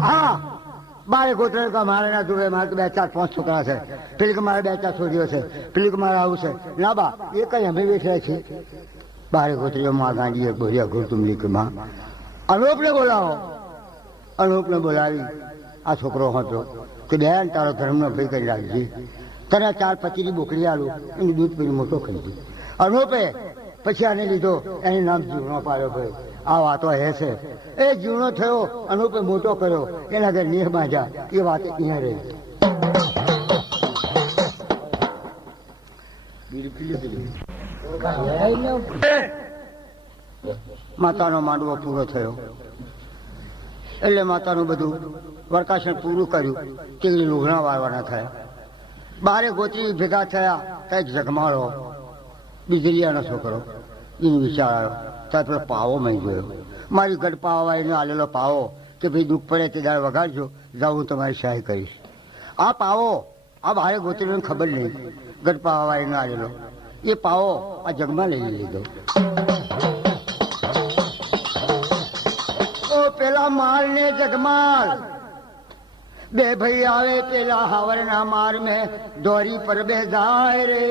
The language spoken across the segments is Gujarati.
હા બારે ગોત્ર કે મારે ના તું મારે તો 2 4 5 છોકરા છે, પેલી કે મારે 2 4 છોકરીઓ છે, પેલી કે મારે આવું છે. ના બા એ કઈ અમે બેઠા છે બારે ગોત્રીઓમાં ગાંડીએ બોલ્યા ગુરુતુમલી કે માં અનૂપને બોલાવો. અનૂપને બોલાવી આ છોકરો હતો કે બેન તારો ધર્મનો ભય કરી રાખજે, તને 4 25ની બોકડી આલું, એનું દૂધ પીને મોટો કરી દે. અનૂપે પછી આને લીધો, એનું નામ જીવણો પાડ્યો. ભાઈ આ વાતો હે છે એ જીવણો થયો, અનૂપે મોટો કર્યો, એના ઘર નિહ બાંધ્યા. એ વાત અહીંયા રહી. માતાનો માંડવો પૂરો થયો એટલે માતાનું બધું વરકાશન પૂરું કર્યું. તેની લુગણા વાળવાના થયા. બારે ગોત્રી ભેગા થયા. કઈક જગમાળો બીજલિયાનો છોકરો એને વિચાર આવ્યો. ત્યાં પેલો પાવો મેં જોયો, મારી ગઢ પાવાને આલેલો પાવો કે ભાઈ દુઃખ પડે તે દાળ વગાડજો, જાઉં હું તમારી સહાય કરીશ. આ પાવો આ બારે ગોત્રીને ખબર નહીં, ગઢ પાવાને આલેલો એ પાવો આ જગમાં લઈ લીધો. પેલા માલ ને જગમાલ બે ભાઈ આવે, પેલા હાવરના માર મેં દોરી પર બે જાય રે.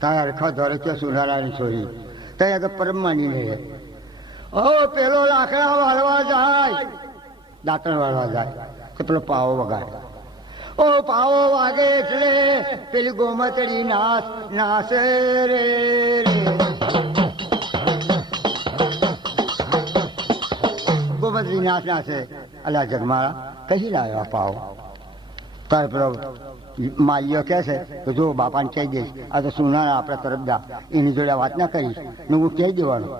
તાર અરખા દોરે કે સુનારાની છોરી ત્યાં આગળ પરમ માની રહે. ઓ પેલો લાકડા વાળવા જાય, દાંતણ વાળવા જાય તો પેલો પાવો વગાડે. ઓ પાવો વાગે એટલે પેલી ગોમતડી નાસ નાસે રે. ગોમતડી નાસ નાસે. અલા જગમાળા કઈ લાવ્યો પાવો? તારે પેલો માલ્યો કે છે કે જો બાપાને કહી દઈશ આ તો સુનારા આપણે તરફ દા, એની જોડે વાત ના કરીશ ને હું કહી દેવાનું.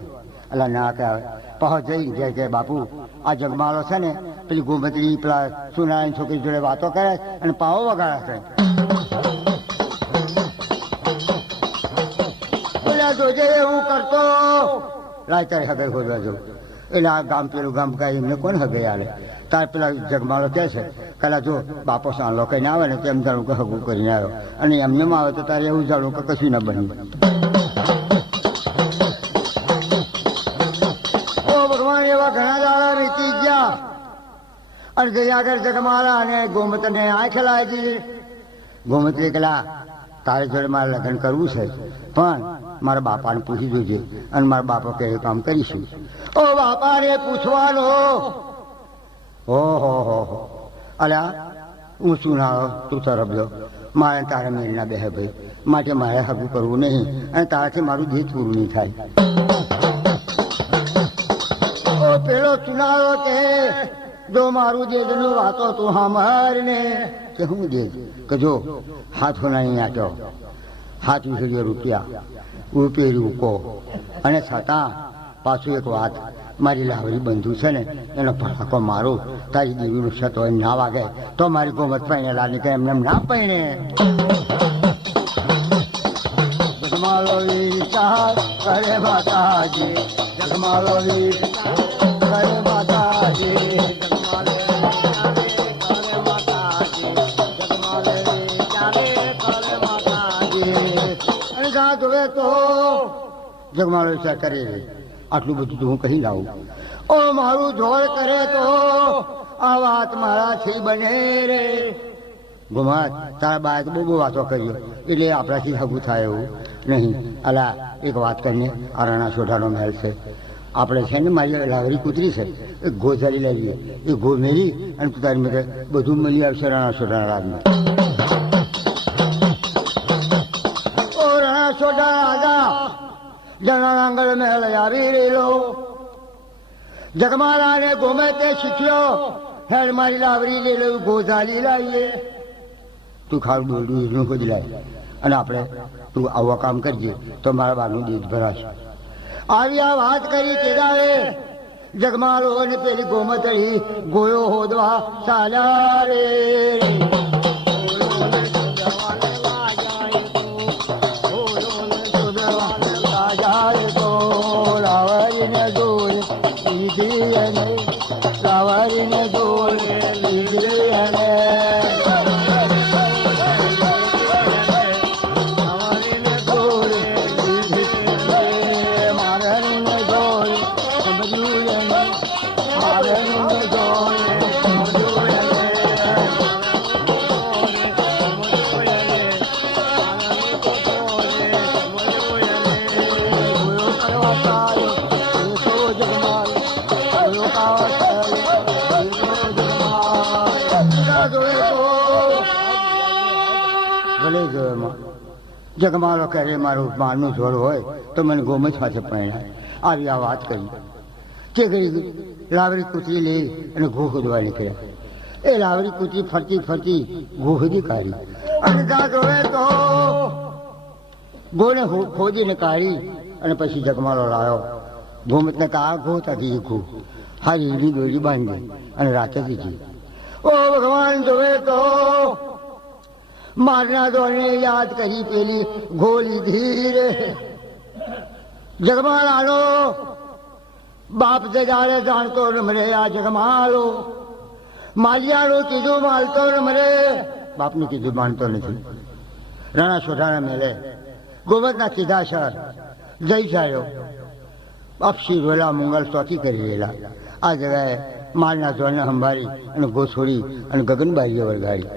અલા ના કહેવાય. પહોંચ જઈ જાય કે બાપુ આ જગમાળો છે ને પેલી ગોમતડી પેલા સુનારાની છોકરી જોડે વાતો કરે અને પાવો વગાડે છે. પેલા જોજે હું કરતો લાય તારી હગે ખોદવા જવું. એટલે આ ગામ પેલું ગામ કાંઈ એમને કોણ હગે આલે? તાર પેલા જગમાળો કહે છે પેલા જો બાપો સાંલો કઈ ના આવે ને તેમ જાણું કે હગું કરીને આવ્યો, અને એમને આવે તો તારે એવું જાણું કે કશું ના બન્યું. ઓ ભગવાન એવા ઘણા દાડા વીતી ગયા અને ગયા આગળ જગમાળા અને ગોમતને આંખ લાવી દીધી. ગોમતી કલા તારે જોડે મારે લગ્ન કરવું છે, પણ મારા બાપાને પૂછી જોજે અને મારા બાપા કે કામ કરીશું. ઓ બાપાને પૂછવાનો. ઓહો હો અલ્યા હું સુનાળો તું તરફ લો, મારે તારે મેળના બે ભાઈ માટે મારે હગું કરવું નહીં, અને તારાથી મારું દેહ પૂરું નહીં થાય. ઓ પેલો સુનાળો કે જો મારું દેહનું વાતો તું સાંભળ ને કે હું દેહ કે જો હાથ હોનાની આટો 720 રૂપિયા ઉપેર્યું કહો, અને છતાં પાછું એક વાત મારી લાવરી બંધુ છે ને એનો ભડાકો મારું, તારી દેવીનું છત હોય ના વાગે તો મારી ગોમત પૈણે લાની કે એમને ના પૈણે. જગમાળો વિચાર કરે માતાજી, જગમાળો વિચાર કરે માતાજી, જગમાળો કરે માતાજી, જગમાળો વિચાર કરે માતાજી. અને ગા જોવે તો જગમાળો વિચાર કરે રે. આટલું બધું તો હું કહી લાવું. ઓ મારું જોર કરે તો આ વાત મારાથી બને રે. ગુમાત તારા બાદ બહુ વાતો કર્યો એટલે આપણાથી હગું થાય એવું નહીં. અલા એક વાત કરીને આ રણા સોઢાનો મહેલ છે, આપણે છે ને મારી લાવરી કૂતરી છે એ ગોધારી લાવીએ, એ ગો મેરી અને તારી મેરે બધું મળી આવશે રણા સોઢાના રાજમાં. ઓ રણા સોઢા રાજા જણા આંગળ મહેલ આવી રહેલો. જગમાળા ને ગોમે તે શીખ્યો હેડ મારી લાવરી લે લો, ગોધાલી લાવીએ. તું ખારું ડોલડું ખોદી લાય અને આપણે તું આવા કામ કરજે તો મારા બાનું દૂધ ભરાશે. આવી આ વાત કરી તેદારે જગમાળો અને પેલી ગોમતળી ગોયો હોદવા ચાલ્યા રે. લાવરીને ડોલ લીધી અને લાવરીને ડોલ લીધી અને લાવરીને ડોલ લીધી ભલે જો એમાં જગમાલો કહે મારું મારનું જોડ હોય તો મને ગોમત સાથે પરણાય. આવી આ વાત કરી તે ઘડી લાવરી કૂતરી લઈ અને ઘો ખોદવા નીકળ્યા. એ લાવરી કૂતરી ફરતી ફરતી ઘો ખોદી કાઢી અને ત્યાં જોવે તો ગોને ખોદીને કાઢી અને પછી જગમાલો લાવ્યો. ગોમતને આ ઘો તાકી ઘો હારી ઈડી દોરી બાંધી અને રાતે દીધી. ઓ ભગવાન જોવે તો મારના દોને યાદ કરી પેલી ગોલી ધીરે જગમાલાનો બાપ જગાડે જાણતો રમરે આ જગમાલો માલિયાનું કીધું માલતો રમરે બાપનું કીધું માનતો નથી. રાણા સોઢાના મેલે ગોમતના કીધા સર જઈ ચાલ્યો. અપસી રોલા મંગલ ચોથી કરી રહેલા આ જગાએ મારના જોને સંભાળી અને ગો છોડી અને ગગનબારીએ વળગાડી.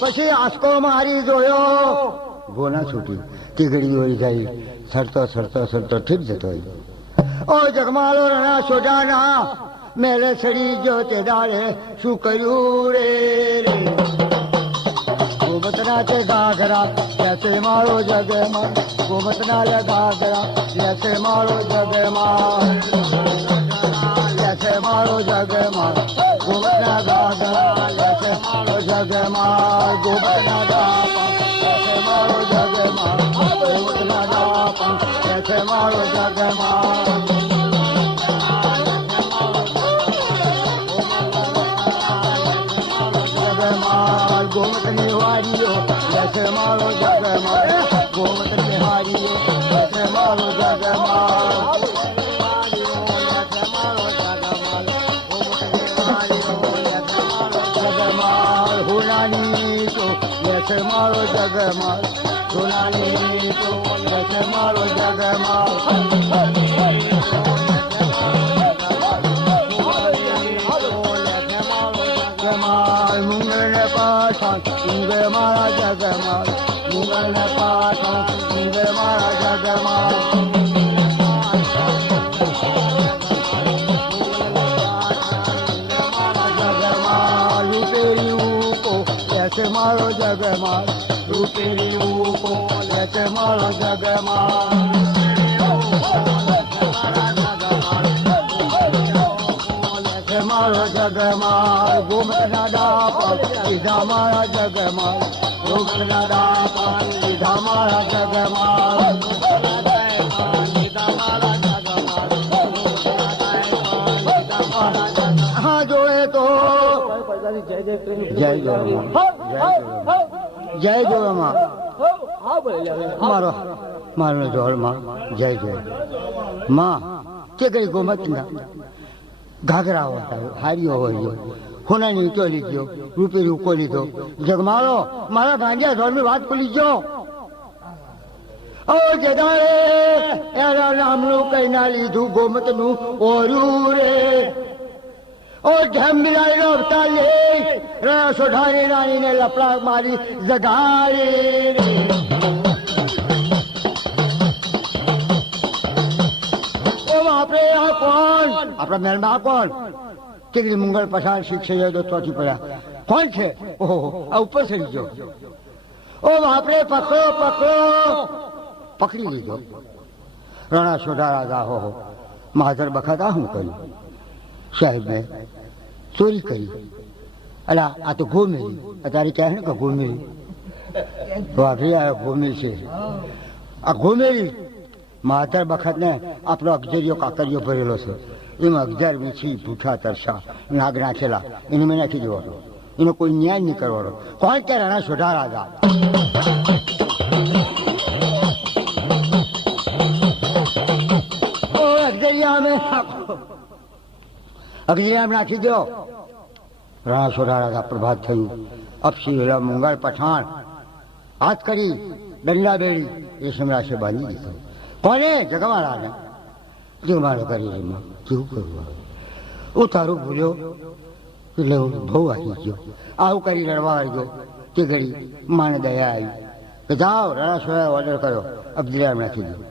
પછી આંસકો મારી જોયો ગોના છૂટી તે ઘડી દોરી જાય સરતો સરતો સરતો ઠીક જતો. ઓ જગમાલો રણા સોઢાના મેલે સડી ગયો તે દાડે શું કર્યું રે ગોમતના તે ઘાઘરા લેશે મારો જગમાં ગોમતના લે ઘાઘરા લેશે મારો જગમાં લેશે મારો જગમાં ગોમતના ઘાઘરા લેશે મારો જગમાં ગોમતના દાપા લેશે મારો જગમાં ગોમતના દાપા લેશે મારો જગમાં ગોમતની વારીઓ લેશે મારો જગમાં ગોમતની હારીઓ લેશે મારો જગમાં હોનાની તો લેશે મારો જગમાં સોનાની તો લેશે મારો જગમાં મુંગળને પાછા ઊંઘે મારા જગમાં મુંગળને પાછા ઊંઘે મારા જગમાં રૂપેરી ઉકો લેશે મારો જગમાં રૂપેરી ઉકો લેશે મારો જગમાં મારો જગમાં ગોમતના દાપા લીધા મારા જગમાં ગોમતના દાપા લીધા મારા જગમાં હા જોએ તો જય જોવામાં જય જોવામાં મારો મારો જોરમાં જય જોય માં કે કઈ ગોમતના ઘાઘરા હોતા હારીઓ હોય હોનાની ઊંચો લીધો રૂપેરી ઉકો લીધો જગમાલો મારા ગાંડિયા ધોરની વાત ખુલી ગયો. ઓ જદારે એના નામનું કઈ ના લીધું ગોમતનું ઓરું રે ઓ ઢંબિલાઈ નો અવતાર લે રણા સોઢાની રાણીને લપડા મારી જગાડે રે આપણે આ કોણ આપણા મહેલમાં કોણ તીગડી મંગળ પસાર શિક્ષક તો ચોથી પડ્યા કોણ છે? ઓહો આ ઉપર ચડી ગયો. ઓ આપણે પકડો પકડો પકડી લીધો. રણા સોઢા રાજા હો મહાજર બખાતા હું કર્યું સાહેબને ચોરી કરી. અલા આ તો ગોમેલી અત્યારે કહે ને કે ગોમેલી વાપરી આ ગોમેલ છે આ ગોમેલી મહાધર બખત ને આપણો અગજરિયો કાકરિયો ભરેલો છે એમાં 11 વીછી ભૂઠા તરસા નાગ નાખેલા એને મેં નાખી દેવાનો એનો કોઈ ન્યાય નહીં કરવાનો. કોણ કે રણા સોઢા રાજા અગલિયા નાખી દો. રણા સોઢા રાજા પ્રભાત થયું. અપસી વેલા મંગળ પઠાણ હાથ કરી દંડા બેડી એ સમરાશે બાંધી દીધો. કોને? જગમાલાને. જગમાલો કરી રહીમાં કેવું કરવું હું તારું ભૂલ્યો એટલે હું બહુ આવી ગયો. આવું કરી રડવા આવી ગયો તે ઘડી માને દયા આવી કે જાઓ રણાસોડાએ ઓર્ડર કર્યો, અફજરે નાખી દીધું.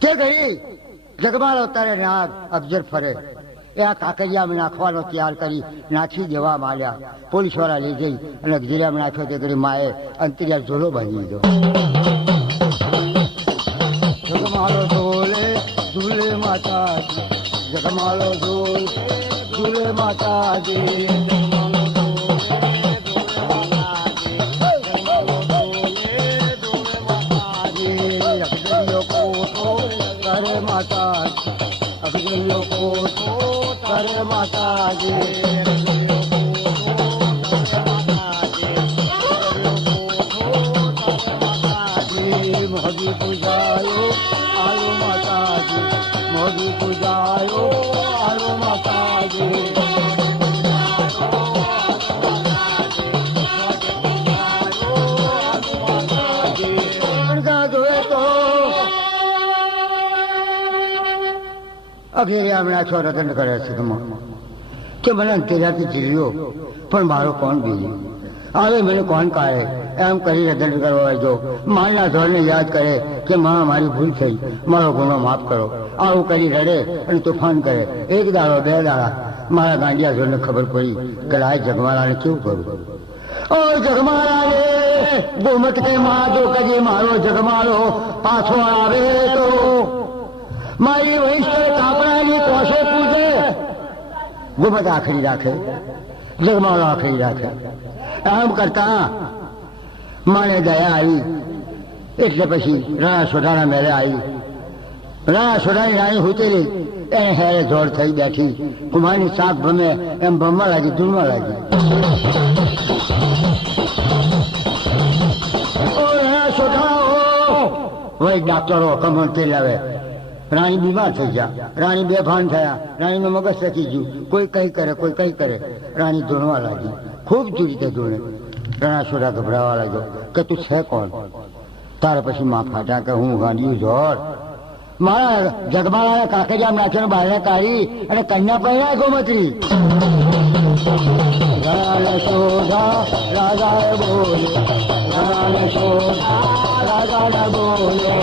તે ઘડી જગમાલ અવતારે નાગ અફજર ફરે એ આ કાકરિયામાં નાખવાનો તૈયાર કરી નાખી દેવા માંડ્યા. પોલીસવાળા લઈ જઈ અને અફજરિયામાં નાખ્યો. તે ઘડી માએ અંતરિયા ઝોલો બાંધી દીધો. જગમાલો ઝોલે ઝૂલે માતાજી, જગમાલો ઝોલે ઝૂલે માતાજી, કરે માતાજી, મોદી પૂજાયો આયો માતાજી, મોદી પૂજાયો આયો માતાજી. અભિરિયા નાખ્યો રતન કરે છે કે મને અંતરિયાથી જીવ્યો પણ મારો કોણ બીજો હવે મને કોણ કાઢે એમ કરી રતન કરવા જો માના ધોરને યાદ કરે કે માં મારી ભૂલ થઈ, મારો ગુનો માફ કરો. આવું કરી રડે અને તોફાન કરે. એક દાડો બે દાડા મારા ગાંડિયા જોડને ખબર પડી કે આ જગમાલાને કેવું કરું. ઓ જગમાલા રે ગોમત કે માં જો કદી મારો જગમાલો પાછો આવે તો મારી વૈશ્વર કાપડાની કોશે પૂજે. ગોમત આખરી રાખે, જગમાલો આખરી રાખે. એમ કરતા માને દયા આવી એટલે પછી રણાસોડાના મેળે આવી. રણાસોડાની રાણી હુતેલી એને હેરે જોડ થઈ બેઠી. કુમારની શાક ભમે એમ ભમવા લાગી, ધૂળવા લાગી. ઓ રણાસોડા વೈ ડાક્ટરો કમર તે લાવે. રાણી બીમાર થઈ ગયા, રાણી બેભાન થયા, રાણીનું મગજ સકી ગયું. કોઈ કઈ કરે, કોઈ કઈ કરે. રાણી ધૂણવા લાગી, ખૂબ જુદી રીતે ધૂણે. રણાસોડા ગભરાવા લાગ્યો કે તું છે કોણ? તારે પછી માં ફાટા કે હું ગાંડિયું જોર મારા જગમાલાને કાકરિયા નાખ્યો, બહાર કાઢી અને કન્યા પહેર્યા ગોમત્રી. રણાસોડા રાજા બોલે, રણાસોડા રાજા બોલે,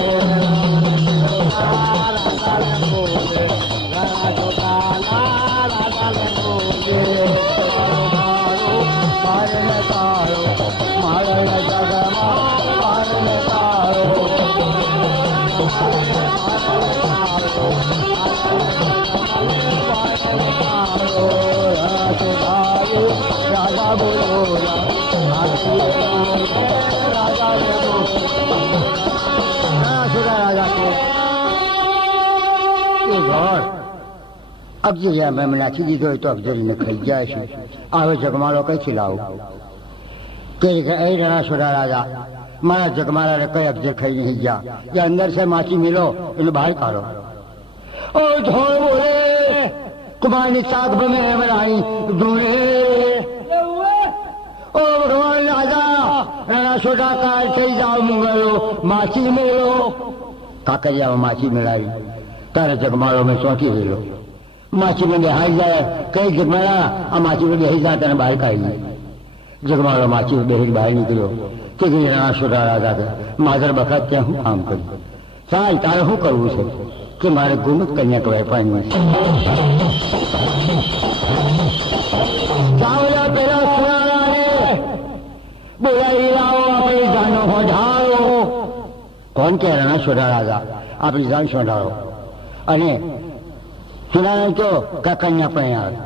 અફજરિયા મેં નાખી દીધો હોય તો અફજરીને ખાઈ જાય છે. આવે જગમાલો કઈથી લાવું? કે એ રણાસોડા રાજા મારા જગમાલાને કઈ અફજર ખાઈ નહીં ગયા. એ અંદર છે માછી મિલો એને બહાર કાઢો. ઓ ધોળ બોલે કુમારની શાક ભમે એમ રાણી ધૂણે. ઓ ભગવાન રાજા રણાસોડા કાર થઈ જાવ મુંગલો માછી મેળો. કાકરિયામાં માછી મેળાવી. તારે જગમાલો મેં ચોંકી ગયેલો. માછીને બેહાઈ જાય કઈ જગમાલા આ માછીને બેસી જાય તને બહાર કાઢી. જગમાલો માછી બેસી બહાર નીકળ્યો. તે કઈ રણાસોડા રાજા કે માધર બખાત ત્યાં હું કામ કર્યું? ચાલ તારે શું કરવું છે? કે મારે ગુમત કન્યા કહેવાય પાણી ચાવલા પેલા સુરારાને બોલાવી લાવો, આપણી જાનો હોઢાળો. કોણ કે રણાસોડા રાજા આપણી જાન શોધાળો. અને સુનારાયણ તો કન્યા પણ આવે.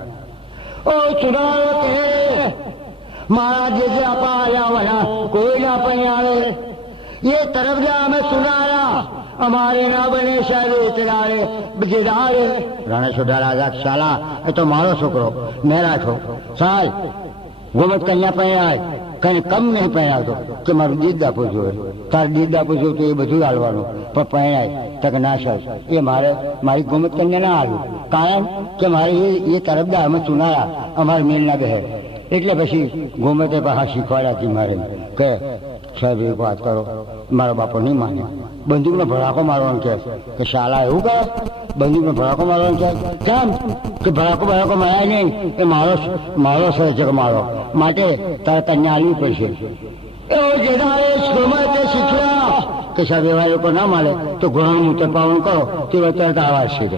ઓ સુનારાયણ કે મારા જે આપા આવ્યા વણા કોઈ ના પણ આવે એ તરફ જા અમે સુનારા અમારે ના બને સાહેબ ઉતરાડે બિરાડે. રણાસોડા રાજા શાલા એ તો મારો છોકરો મેં રાખો. ચાલ ગોમત કન્યા પણ આવે કઈ કમ નહીં પહેરાવતો કે મારું દીદ આપવું જોઈએ. તારે દીદ આપવું જોઈએ તો એ બધું હાલવાનું પણ પહેરાય તક ના સાહેબ એ મારે મારી ગોમત કન્યા ના હાલું. કારણ કે મારે એ તરફદાર અમે ચુનારા અમારે મેલ ના બેહે. એટલે પછી ગોમતે પાછા શીખવાડ્યા હતી મારે કે સાહેબ એક વાત કરો, મારો બાપો નહીં માને. બંદૂકનો ભડાકો મારવાનો કે શાલા એવું કરે? બંદૂકનો ભડાકો મારવાનો કેમ? કે ભડાકો મારાય નહીં એ મારો સહજગ મારો માટે તારે કન્યા આલવી પડશે. એવો જે સુમત શીખ્યા કે સાહેબ એવા લોકો ના મળે તો ઘોડાનું મૂત્ર પાવન કરો તે તરત આવાજ શીખે.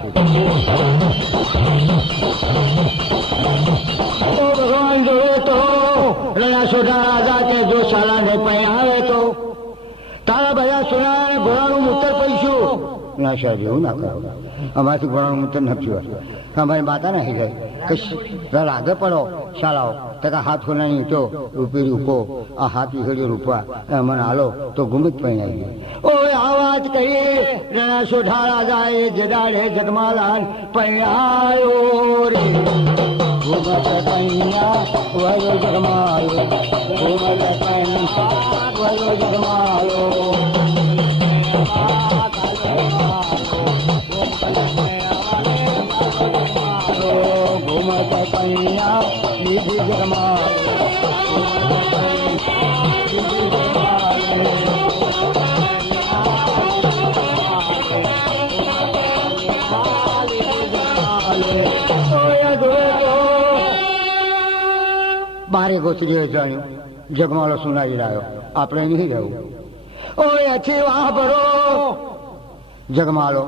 ભગવાન જોવે તો રણા સોઢા રાજા કે જો શાલા ને આવે તો તારા બધા સોના ઘોડાનું મૂત્ર પૈસું ના સાહેબ એવું ના કરો, અમારાથી ઘોડાનું મૂત્ર નથી અમારી માતા નહીં ગઈ કે લાગે પડો શાળાઓ તથા હાથ ખોલાની તો રૂપી રૂપો આ હાથ વિઘડ્યો રૂપા મને હાલો તો ગુમત પહેણાઈ ગઈ. ઓય આ વાત કરી રણા સોઢા રાજાએ જડાડે જગમાલાલ પહેણાયો રે ઘુમત પહેણા વયો જગમાયો ઘુમત પહેણા વયો જગમાયો ઘુમત પહેણા લીધી જગમાયો બારે ગોત્રીઓ જાણ્યું જગમાલો સુનાઈ રહ્યો આપણે નહીં રહેવું. ઓય અછી વાહ ભરો જગમાલો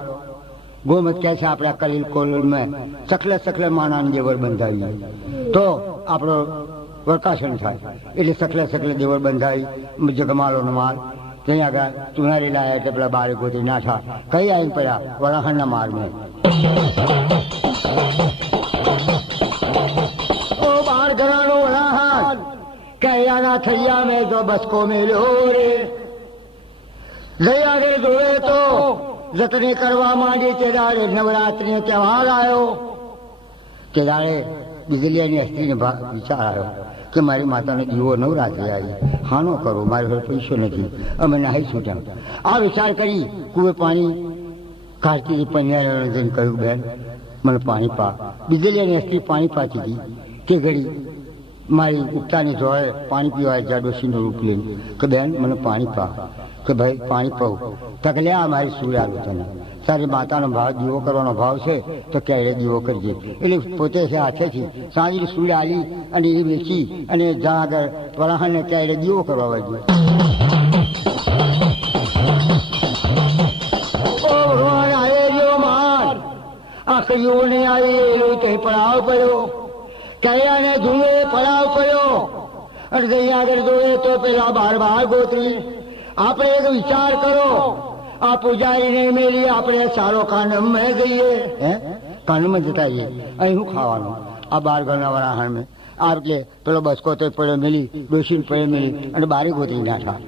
ગોમત કહે છે આપણે કલીલ કોલ મેં સખલે માનાન દેવળ બંધાવી તો આપણો પ્રકાશન થાય એટલે સખલે દેવળ બંધાવી જગમાલો નો માલ ત્યાં આગળ ચુનારી લાયા એટલે પેલા બારે ગોત્રી નાઠા કઈ આવીને પડ્યા વરાહણના માર્ગ મેં. बाहर घरानो वराहन कयाना थैया में जो बसको मेल्यो रे दया रे जोए तो जतने करवा માંડી તે દાડે નવરાત્રિનો તહેવાર આવ્યો તે દાડે બિજલિયાની સ્ત્રીને વિચાર આવ્યો કે મારી માતાને દીવો નવરાત્રિ આવી હાનો કરો મારી ઘરે પૈસો નથી અમે નાહી છૂટ્યા. આ વિચાર કરી કુએ પાણી કાઢતી પન્યાને જઈને કહ્યું બેન મને પાણી પા. બિજલિયાની સ્ત્રી પાણી પાતી હતી તે ઘડી મારી ઉગતાની જોડે પાણી પીવાય જાડોશીનું રૂપ લઈને કે બેન મને પાણી પા કે ભાઈ પાણી પાઉં તકલે આ મારી સૂર આલું તને તારી માતાનો ભાવ દીવો કરવાનો ભાવ છે તો ક્યારે દીવો કરજે એટલે પોતે છે હાથેથી સાંજની સૂર આલી અને એ વેચી અને જ્યાં આગળ વરાહને ક્યારે દીવો કરવા વાગ્યો. ભગવાન આવે ગયો માર આ કયું નહીં આવી એવું તે પડાવ પડ્યો કયાને જુએ પડાવ પડ્યો અને જઈ આગળ જોઈએ તો પેલા બાર ગોત્રી આપણે એક વિચાર કરો આ પૂજારી નહીં મેલી આપણે સારો કાનમમાં જઈએ કાનમમાં જતા જઈએ અહીં શું ખાવાનું આ 12 ઘરના વરાહણ મેં આ એટલે પેલો બસકો તો પડ્યો મેલી ડોશીને પડ્યો મેલી અને બારે ગોત્રી નાઠા.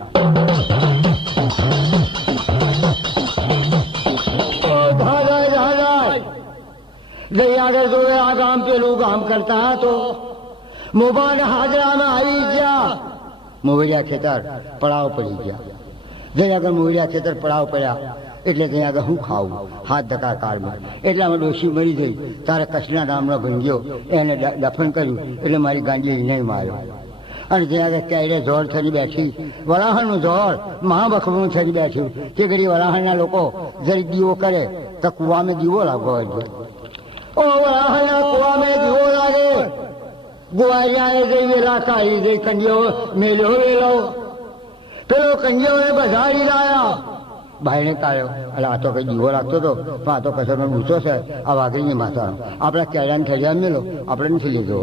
જઈ આગળ જોવે આ ગામ પેલું ગામ કરતા હતો મોબાને હાજરામાં આવી ગયા મોવડિયા ખેતર પડાવ પડી ગયા. જઈ આગળ મોવડિયા ખેતર પડાવ પડ્યા એટલે ત્યાં આગળ હું ખાવું હાથ ધકાર કાળમાં એટલામાં ડોશી મરી ગઈ તારે કચ્છના નામનો ભંગ્યો એને દફન કર્યું એટલે મારી ગાંડી નહીં માર્યો. અને ત્યાં આગળ ક્યારે જોર થઈને બેઠી વરાહણનું જોર મહાબખનું થઈને બેઠ્યું તે ઘડી વરાહણના લોકો જરી દીવો કરે તો કુવામાં દીવો લાગવો હોય. ઓ વરાહણના કુવામાં દીવો લાગે ગુવારિયાએ ગઈ વેલા કાઢી ગઈ કંડિયો મેલ્યો વેલો પેલો કંડિયોને બધાડી લાયા ભાઈને કાઢ્યો એટલે આ તો કઈ દીવો લાગતો હતો પણ આ તો કસરનો ઊંચો છે આ વાઘરીની માતાનો આપણે કેળાને થયા મેલો આપણે નથી લીધો.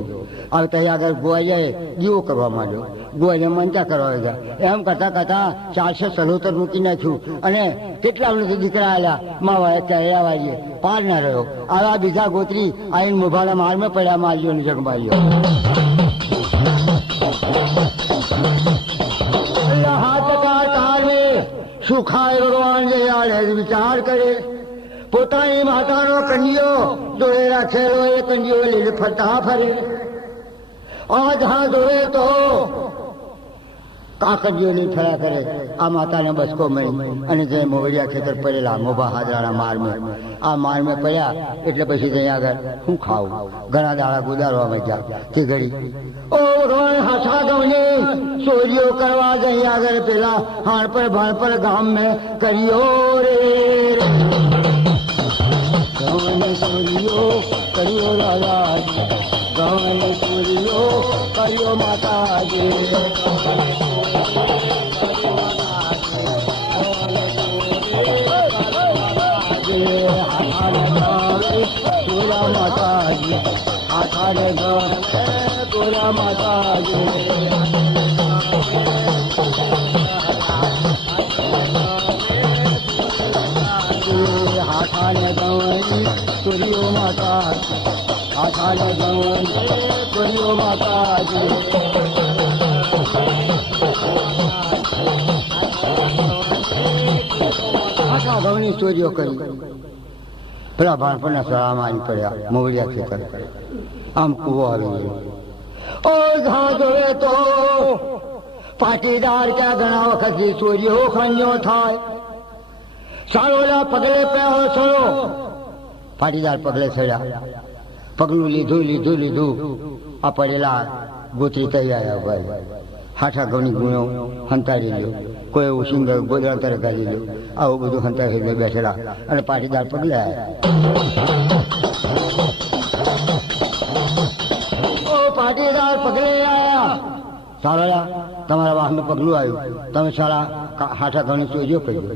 હવે ત્યાં આગળ ગોવારિયાએ દીવો કરવા માંડ્યો ગોવારિયા મનતા કરવા ગયા એમ કરતા 400 સલોતર મૂકી નાખ્યું અને કેટલા નથી દીકરા આવ્યા માવાએ કેળા વાગીએ પાર ના રહ્યો. આવા બીજા ગોત્રી આવીને મોભાના મારમાં પડ્યા માલ્યો ને જગમાલ્યો. સુખાય ભગવાન જયારે વિચાર કરે પોતાની માતાનો કંડિયો જોડે રાખેલો એ કંડિયો લઈને ફરતા ફરે. આ જहाँ જોવે તો આ કંડિયો લઈ ફર્યા કરે. આ માતાને બસકો મળી અને જે મોવડિયા ખેતર પડેલા મોભા હાજરાના મારમાં આ મારમાં પડ્યા એટલે પછી ત્યાં આગળ શું ખાવું ઘણા દાડા ગુદારવા માંડ્યા તે ઘડી ઓ રોય હાથા ગવની ચોરીઓ કરવા જઈ આગળ પેલા હાણપર ભાણપર ગામ મેં કર્યો રે ગવને ચોરીઓ કર્યો રાજા ગવને ચોરીઓ કર્યો માતાજી तुरा माता जी आठारे गाँव तुरा माता जी हाथाने गवई तुरियो माता हाथाने गवई तुरियो माता जी हाथा गवनी चोरियो करी પેલા બાળપણના શાળામાં આવી પડ્યા મોવડિયા ખેતર આમ કૂવો આવી ગયો ઓ ઘા જોવે તો પાટીદાર ક્યાં ઘણા વખતથી ચોરીઓ ખંજો થાય સારોલા પગલે પહેરો છોડો પાટીદાર પગલે ચડ્યા પગલું લીધું લીધું લીધું આ પડેલા ગોત્રી તૈયાર ભાઈ હાઠા ઘઉંની ગુણો હંતાડી લ્યો કોઈ એવું સિંગર ગોદડા તરે ગાડી લ્યો આવું બધું હંતાડી બેઠેલા અને પાટીદાર પગલે આવ્યા ઓ પાટીદાર પગલે આવ્યા સારા તમારા વાહનું પગલું આવ્યું તમે સારા હાઠા ઘઉંની ચોરીઓ કરી દો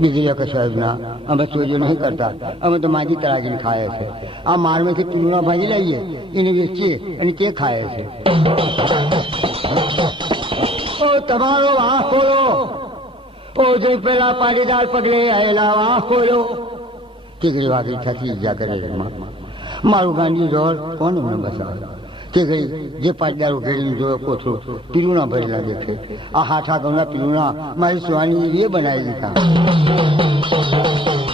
બીજી એક સાહેબના અમે ચોરીઓ નહીં કરતા અમે તો માજી તરાગીને ખાય છે આ મારમેથી પીલુણા ભાજી લઈએ એને વેચીએ અને તે ખાય છે ઓ તમારો વાહ ખોલો ઓ જે પેલા પાટીદાર પગલે આવેલા વાહ ખોલો તીકડી વાગી થતી ઈજા કરે મારું ગાંધી જોર કોણ અમને બસાવે તે ઘડી જે પાટીદાર ઉઘેડીને જોયો કોથળું પીલુણા ભરેલા દેખે આ હાથા ઘઉંના પીલુણા મારી સુવાની એ બનાવી દીધા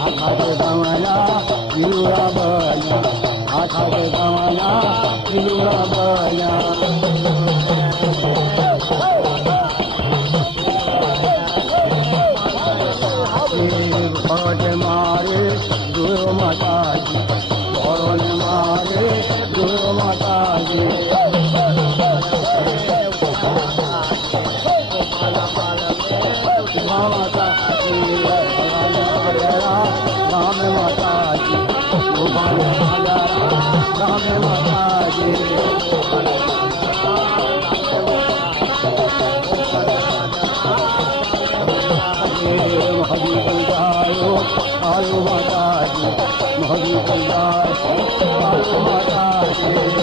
હાથા ગાવાના પીલુણા બન્યા હાથા ગાવાના પીલુણા બન્યા મારે જોયો માતાજી ભરોને મારે જોયો માતાજી રામ માતાજી રામ માતાજી હરી કલ્યાણો આયો માતાજી હરી કલ્યાણો આયો માતાજી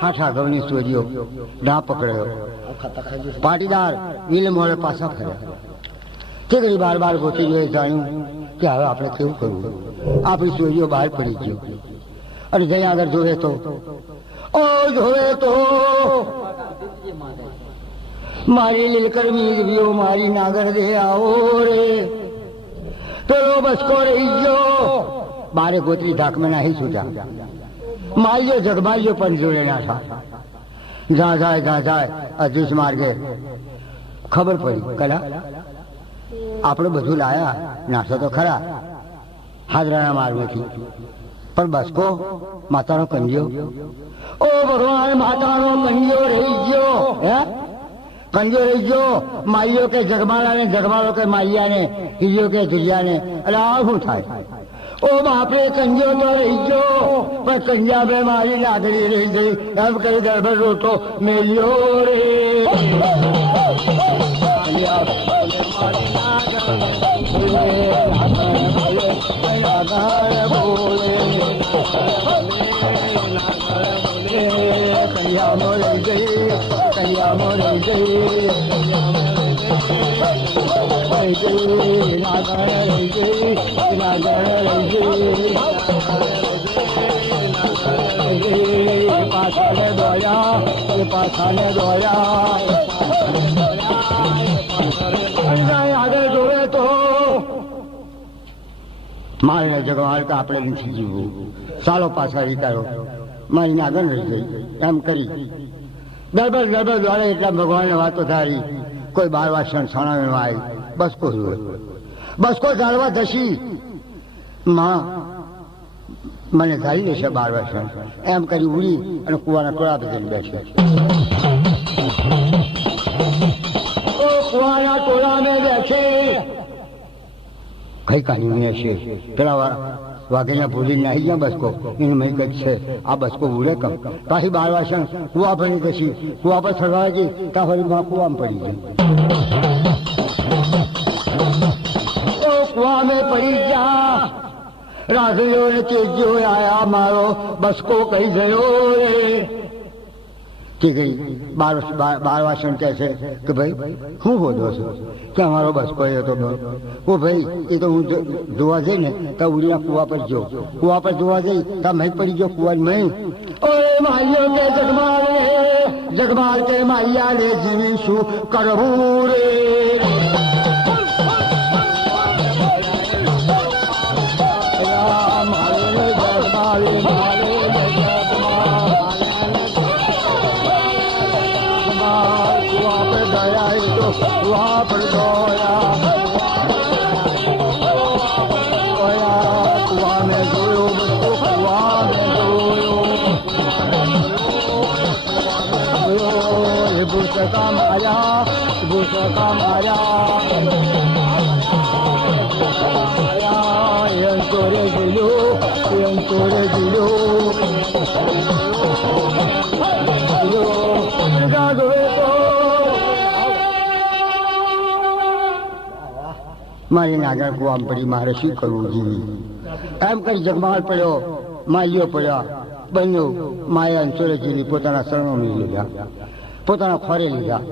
હાઠા ઘઉંની ચોરીઓ ના પકડ્યો પાટીદાર વિલે મોડે પાછા ફર્યા તે ઘડી બાર બાર ગોતી જોઈ જાણ્યું કે હવે આપણે કેવું કરવું આપણી ચોરીઓ બહાર પડી ગયો અને જઈ આગળ જોવે તો ઓ જોવે તો મારી લીલકર મીરવીઓ મારી નાગર દે આવો રે પેલો બસકો રહી ગયો બારે ગોત્રી ઢાકમાં નાહી છૂટા માર્યો જગમાર્યો પણ જોડે ના થા જ્યાં જાય અજુસ માર્ગે ખબર પડી કલા આપણે બધું લાયા નાશો તો ખરા હાજરાના માર્ગેથી પણ બસકો માતાનો કંજો ઓ ભગવાન માતાનો કંજો રહી ગયો હે કંજો રહી ગયો માઈયો કે જગમાળાને જગમાળો કે માઈયાને હીજો કે ધીરિયાને એટલે આ શું થાય ઓ બાપરે કંજો તો રહી ગયો પણ કંજાબે મારી લાગણી રહી ગઈ એમ કરી ગરબડ રોટો મેલ્યો રે કન્યામો રહી ગઈ કન્યામો રહી ગઈ નાગણ રહી ગઈ નાગણ રહી ગઈ પાછાને દોડ્યા આગળ જોવે તો મારે જગવાળ કે આપણે નથી જીવવું ચાલો પાછા વિચારો મારી નાગણ રહી ગઈ એમ કરી દરબાર દોડે એટલા ભગવાનને વાતો ધારી કોઈ 12 વાસણ છણાવેમાં આવી બસકો જોયો બસકો ચાલવા દસી માં મને ધારી લેશે 12 વાસણ એમ કરી ઉડી અને કુવાના ટોળા બદલી બેઠી ઓ કુવાના ટોળા મેં બેઠે કઈ કાની હશે પેલા વાઘેના ભૂલી નાહી ગયા બસકો એનું મેં કઈ છે આ બસકો ઉડે કમ પાછી 12 વાસણ કુવા ભરી પછી કુવા પર ચડવા ગઈ ત્યાં ફરી માં કુવામાં પડી ગઈ ઓ કુવા મેં પડી જા રાઘવ્યો ને તેજ્યો આયા મારો બસકો કઈ ગયો રે કે ગઈ 12 વાસણ કહે છે કે ભાઈ હું બોલો છું કે અમારો બસકો એ તો ઓ ભાઈ એ તો હું જોવા જઈ ને ત્યાં ઉડીના કુવા પર જો કુવા પર જોવા જઈ ત્યાં મેં પડી ગયો કુવા મેં ઓએ માઈઓ કે જગમાલ કે માઈયા રે જીવીશું કરવું રે वहाँ पर गोया कुआ में जोयो बच्चों कुआ में जोयो बुश का माया तोरे दिलो મારી નાગર કુવામ પડી મારે શું કરવું જીવી એમ કરી જગમાલ પડ્યો માઈઓ પડ્યા બન્યો માયા અંચોરે જીવી પોતાના શરણો લીધા પોતાના ખોરે લીધા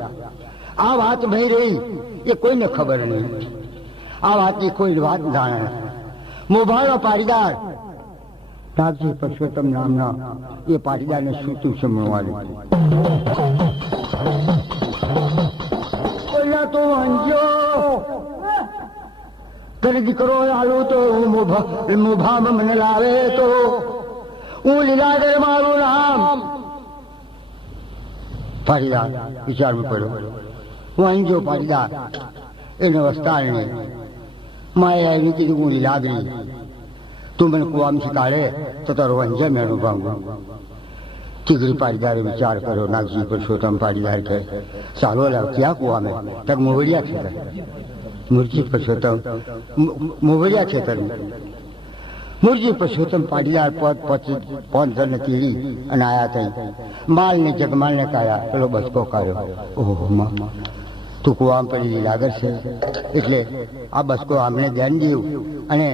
આ વાત ભઈ રહી એ કોઈને ખબર નહીં આ વાતની કોઈ વાત જાણે મોભાનો પાટીદાર નાગજી પરસોત્તમ નામના એ પાટીદારને સૂતું સમજવાનું પેલા તો અંજો તને દીકરો આલું તો મુભામાં મને લાવે તો હું લીલાધર મારું નામ પાટીદાર વિચારવું પડ્યો હું અહીં જો પાટીદાર એને વસ્તારને માએ એની કીધું હું લીલાદરી તું મને કુવામથી કાઢે તો તારો અંજે મેં અનુભવું ટીગરી પાટીદારે વિચાર કર્યો નાગજી પરસોત્તમ પાટીદાર કહે ચાલો લાવ ક્યાં કુવા મેં તક મોવડિયા ખેતર મુરજી પરસોત્તમ મોવડિયા ખેતર મુરજી પરસોત્તમ પાટીદાર પાંચ જણને કીડી અને આયા થઈ માલને જગમાલને કાયા પેલો બસકો કાઢ્યો ઓહો તું કુવામાં પડી લાગર છે એટલે આ બસકો આમને ધ્યાન દઉં અને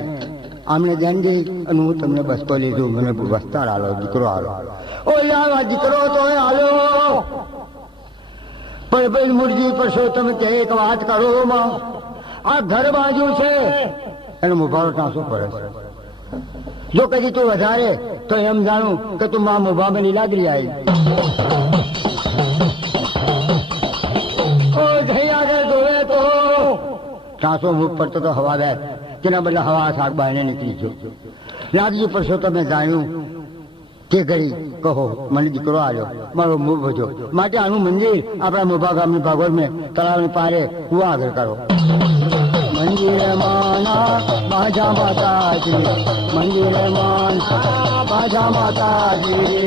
આમને ધ્યાન દઈ અને હું તમને બસકો લીધું મને વસ્તાર આલો દીકરો આલો ઓ લાવા દીકરો તો આલો પણ ભાઈ મુરજી પરસોત્તમ કે એક વાત કરો માં આ ઘર બાજુ છે એનો મુભારો ટાંસો પડે છે જો કદી તું વધારે તો એમ જાણું કે તું માં મુભામાં નીલાદરી આવી ટાંસો મુખ પડતો તો હવા દે તેના બદલે હવા શાક બહારને નીકળી ગયો નાગજી પરસોત્તમે જાણ્યું કે ઘડી કહો મને દીકરો આવ્યો મારો મુખ ભજો માટે આનું મંદિર આપણા મોભા ગામની ભાગવત મેં તળાવની પારે કુવા આગળ કરો મંદિર માના બાજા માતાજી મંદિર માન બાજા માતાજી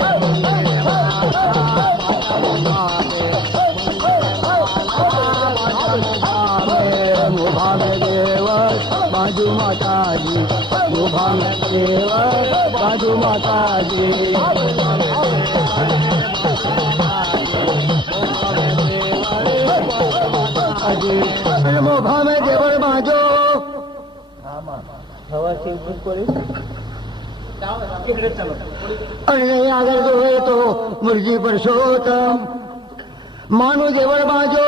મોભા में देव बाजू माताजी मोभा में देव बाजू माताजी मोभा में देवल बाजो અને આગળ જોવે તો મુરજી પરસોત્તમ માનું દેવળ બાજો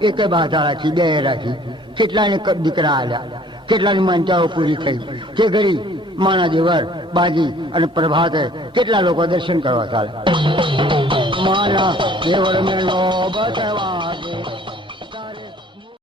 એક બાધા રાખી બે રાખી કેટલાને દીકરા આવ્યા કેટલાની માન્યતાઓ પૂરી થઈ તે ઘડી માના દેવર બાજી અને પ્રભાતે કેટલા લોકો દર્શન કરવા ચાલે માના દેવળ મેં લો બતવા